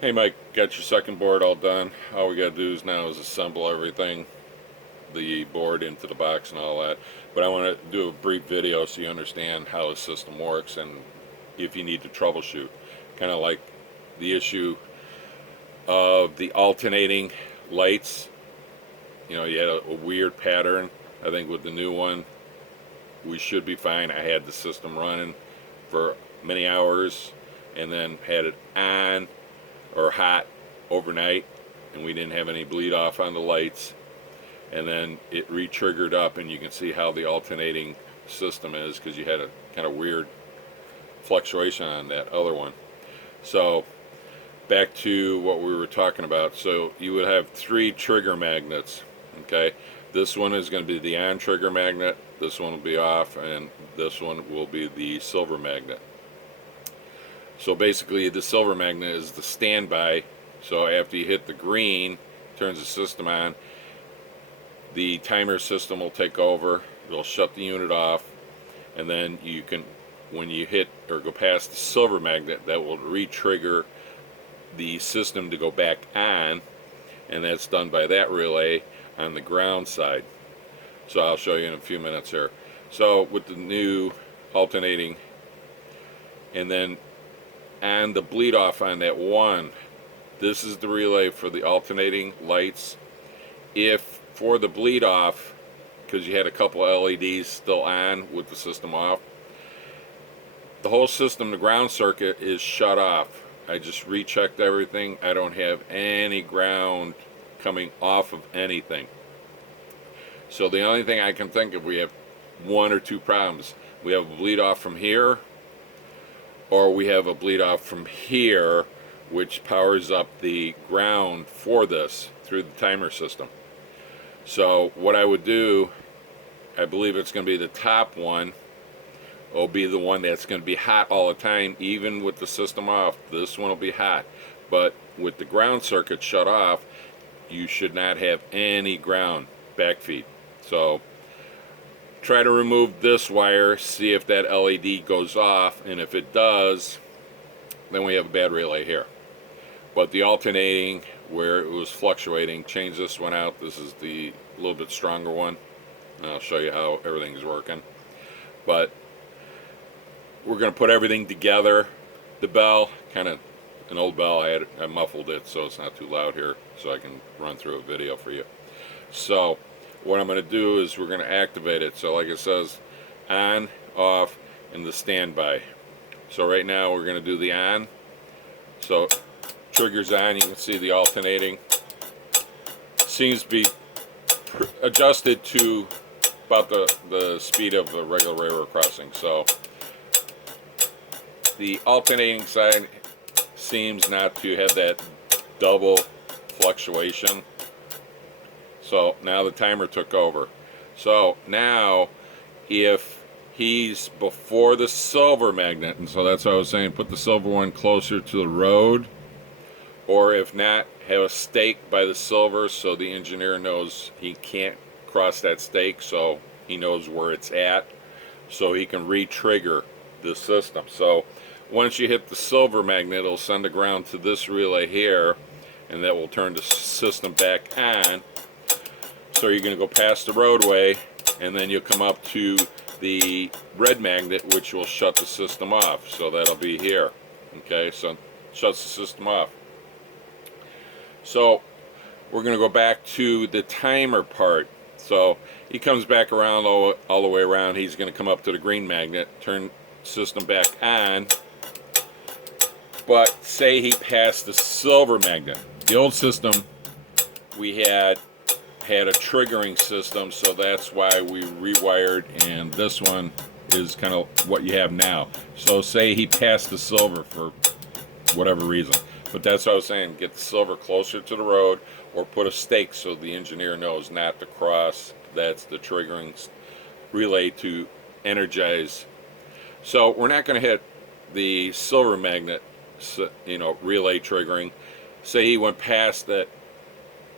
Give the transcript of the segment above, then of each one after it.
Hey Mike, got your second board all done. All we gotta do is now is assemble everything, the board into the box and all that. But I want to do a brief video so you understand how the system works and if you need to troubleshoot. Kind of like the issue of the alternating lights. You know, you had a weird pattern. I think with the new one, we should be fine. I had the system running for many hours and then had it on or hot overnight, and we didn't have any bleed off on the lights, and then it re-triggered up, and you can see how the alternating system is because you had a kind of weird fluctuation on that other one. So back to what we were talking about. So you would have three trigger magnets. Okay, this one is going to be the on trigger magnet, this one will be off, and this one will be the silver magnet. So basically the silver magnet is the standby. So after you hit the green, turns the system on, the timer system will take over, it'll shut the unit off, and then you can, when you hit or go past the silver magnet, that will re-trigger the system to go back on, and that's done by that relay on the ground side. So I'll show you in a few minutes here. So with the new alternating, and then and the bleed off on that one, this is the relay for the alternating lights. If for the bleed off, because you had a couple of LEDs still on with the system off, the whole system, the ground circuit is shut off. I just rechecked everything. I don't have any ground coming off of anything. So the only thing I can think of, we have one or two problems. We have a bleed off from here, or we have a bleed off from here, which powers up the ground for this through the timer system. So what I would do, I believe it's going to be the top one, will be the one that's going to be hot all the time, even with the system off. This one will be hot, but with the ground circuit shut off, you should not have any ground backfeed. So try to remove this wire, see if that LED goes off, and if it does, then we have a bad relay here. But the alternating, where it was fluctuating, change this one out. This is the little bit stronger one, and I'll show you how everything's working. But we're going to put everything together. The bell, kind of an old bell, I muffled it so it's not too loud here, so I can run through a video for you. So what I'm going to do is we're going to activate it. So like it says, on, off, and the standby. So right now we're going to do the on. So triggers on, you can see the alternating. Seems to be adjusted to about the speed of a regular railroad crossing. So the alternating side seems not to have that double fluctuation. So now the timer took over. So now if he's before the silver magnet, and so that's what I was saying, put the silver one closer to the road, or if not, have a stake by the silver so the engineer knows he can't cross that stake, so he knows where it's at, so he can re-trigger the system. So once you hit the silver magnet, it'll send the ground to this relay here, and that will turn the system back on. So you're going to go past the roadway, and then you'll come up to the red magnet, which will shut the system off. So that'll be here. Okay, so shuts the system off. So we're going to go back to the timer part. So he comes back around all the way around. He's going to come up to the green magnet, turn the system back on. But say he passed the silver magnet. The old system, we had a triggering system, so that's why we rewired, and this one is kind of what you have now. So say he passed the silver for whatever reason, but that's what I was saying, get the silver closer to the road, or put a stake so the engineer knows not to cross. That's the triggering relay to energize. So we're not going to hit the silver magnet, you know, relay triggering. Say he went past that,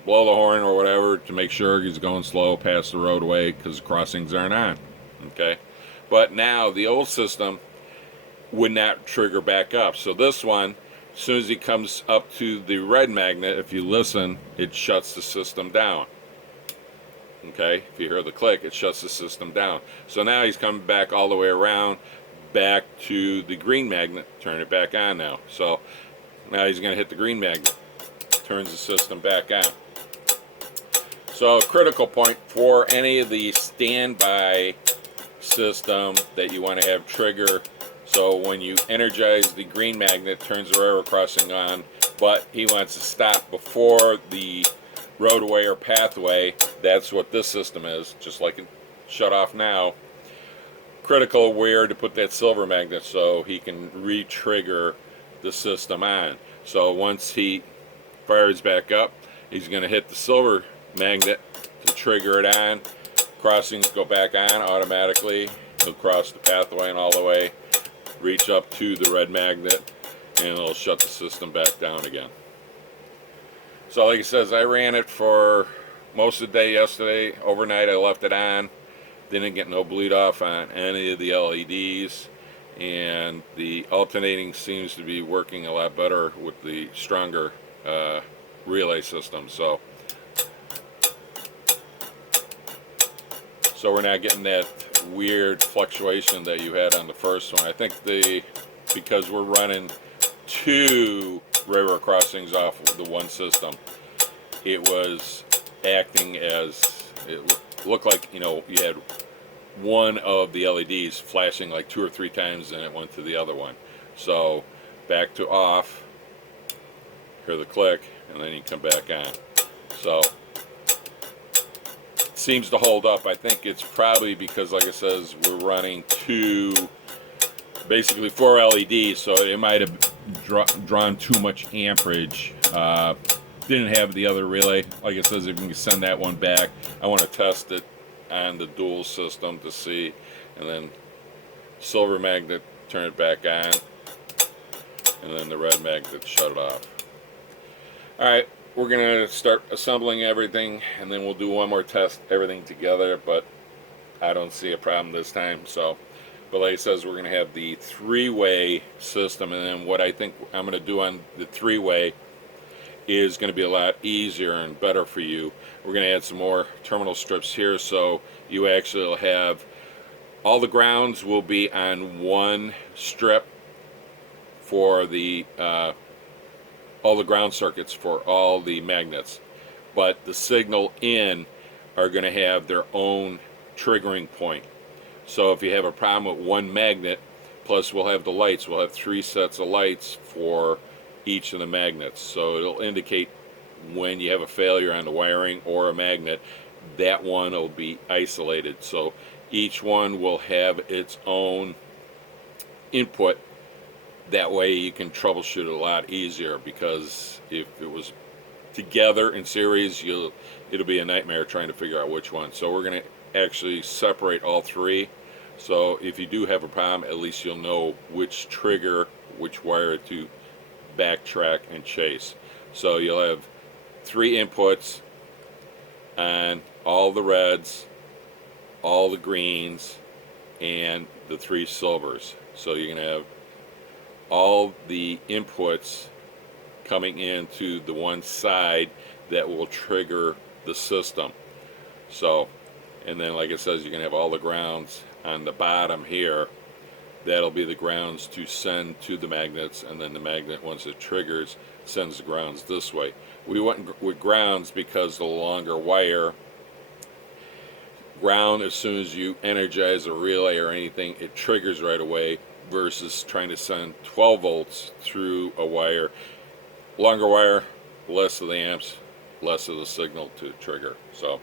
blow the horn or whatever to make sure he's going slow past the roadway because crossings aren't on. Okay, but now the old system would not trigger back up. So this one, As soon as he comes up to the red magnet, if you listen, it shuts the system down. Okay, if you hear the click, it shuts the system down. So now he's coming back all the way around, back to the green magnet, turn it back on now. So now he's going to hit the green magnet, turns the system back on. So a critical point for any of the standby system that you want to have trigger. So when you energize the green magnet, turns the railroad crossing on, but he wants to stop before the roadway or pathway. That's what this system is, just like it shut off now. Critical where to put that silver magnet so he can re-trigger the system on. So once he fires back up, he's going to hit the silver magnet to trigger it on. Crossings go back on automatically. He'll cross the pathway and all the way, reach up to the red magnet, and it'll shut the system back down again. So like it says, I ran it for most of the day yesterday. Overnight I left it on. Didn't get no bleed off on any of the LEDs, and the alternating seems to be working a lot better with the stronger relay system. So we're not getting that weird fluctuation that you had on the first one. I think because we're running 2 railroad crossings off of the one system, it was acting as, it looked like, you know, you had one of the LEDs flashing like 2 or 3 times and it went to the other one. So back to off, hear the click, and then you come back on. So seems to hold up. I think it's probably because, like it says, we're running basically 4 LEDs, so it might have drawn too much amperage. Didn't have the other relay. Like it says, if you can send that one back, I want to test it on the dual system to see, and then silver magnet, turn it back on, and then the red magnet, shut it off. Alright, we're going to start assembling everything, and then we'll do one more test, everything together, but I don't see a problem this time. So, but like it says, we're going to have the 3-way system, and then what I think I'm going to do on the 3-way is going to be a lot easier and better for you. We're going to add some more terminal strips here, so you actually will have all the grounds will be on one strip for the all the ground circuits for all the magnets, but the signal in are going to have their own triggering point. So if you have a problem with one magnet, plus we'll have the lights, we'll have 3 sets of lights for each of the magnets, so it'll indicate when you have a failure on the wiring or a magnet. That one will be isolated, so each one will have its own input. That way you can troubleshoot it a lot easier, because if it was together in series, it'll be a nightmare trying to figure out which one. So we're going to actually separate all 3, so if you do have a problem, at least you'll know which trigger, which wire to backtrack and chase. So you'll have 3 inputs on all the reds, all the greens, and the 3 silvers. So you're going to have all the inputs coming into the one side that will trigger the system. So, and then like it says, you're going to have all the grounds on the bottom here. That'll be the grounds to send to the magnets, and then the magnet, once it triggers, sends the grounds this way. We went with grounds because the longer wire, ground, as soon as you energize a relay or anything, it triggers right away, versus trying to send 12 volts through a wire. Longer wire, less of the amps, less of the signal to trigger. So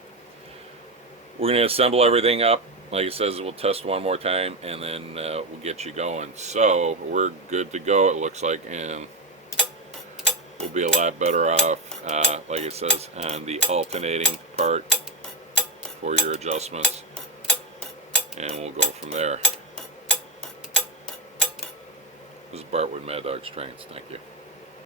we're going to assemble everything up. Like it says, we'll test one more time, and then we'll get you going. So we're good to go, it looks like, and we'll be a lot better off, like it says, on the alternating part for your adjustments, and we'll go from there. This is Bart with Mad Dogs Trains. Thank you.